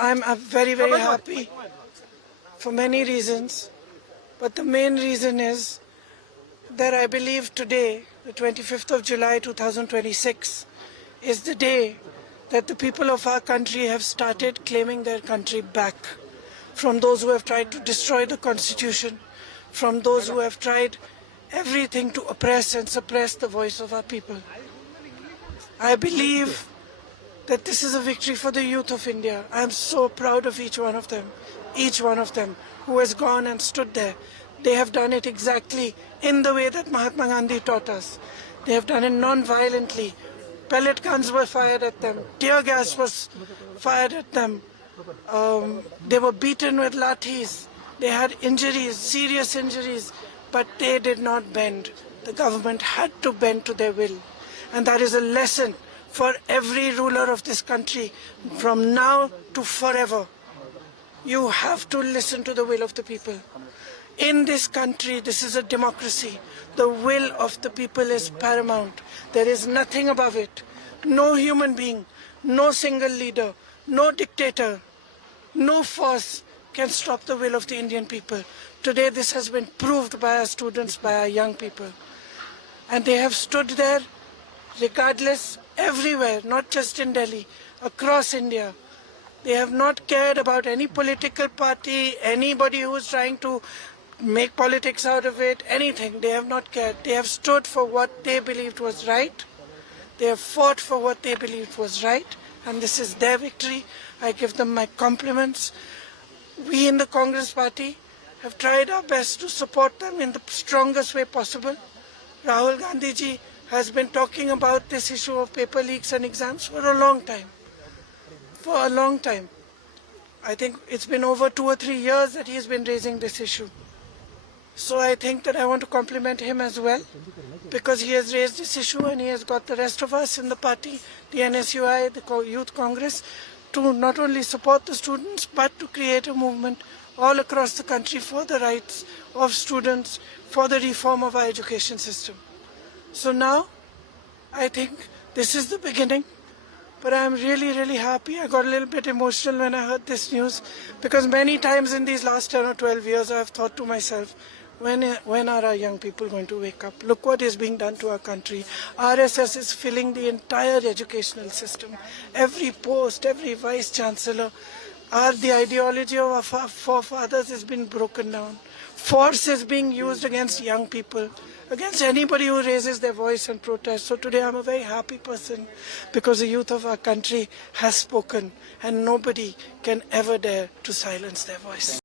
I'm very, very happy for many reasons, but the main reason is that I believe today, the 25th of July 2026, is the day that the people of our country have started claiming their country back from those who have tried to destroy the Constitution, from those who have tried everything to oppress and suppress the voice of our people. I believe that this is a victory for the youth of India. I am so proud of each one of them who has gone and stood there. They have done it exactly in the way that Mahatma Gandhi taught us. They have done it non-violently. Pellet guns were fired at them. Tear gas was fired at them. They were beaten with lathis. They had injuries, serious injuries, but they did not bend. The government had to bend to their will. And that is a lesson for every ruler of this country from now to forever. You have to listen to the will of the people. In this country, this is a democracy. The will of the people is paramount. There is nothing above it. No human being, no single leader, no dictator, no force can stop the will of the Indian people. Today, this has been proved by our students, by our young people. And they have stood there regardless, everywhere, not just in Delhi, across India. They have not cared about any political party, anybody who is trying to make politics out of it, anything. They have not cared. They have stood for what they believed was right. They have fought for what they believed was right. And this is their victory. I give them my compliments. We in the Congress party have tried our best to support them in the strongest way possible. Rahul Gandhi ji has been talking about this issue of paper leaks and exams for a long time. For a long time. I think it's been over 2 or 3 years that he's been raising this issue. So I think that I want to compliment him as well, because he has raised this issue and he has got the rest of us in the party, the NSUI, the Youth Congress, to not only support the students but to create a movement all across the country for the rights of students, for the reform of our education system. So now, I think this is the beginning, but I'm really, really happy. I got a little bit emotional when I heard this news, because many times in these last 10 or 12 years, I've thought to myself, when are our young people going to wake up? Look what is being done to our country. RSS is filling the entire educational system. Every post, every vice chancellor, the ideology of our forefathers has been broken down. Force is being used against young people, against anybody who raises their voice and protest. So today I'm a very happy person, because the youth of our country has spoken and nobody can ever dare to silence their voice.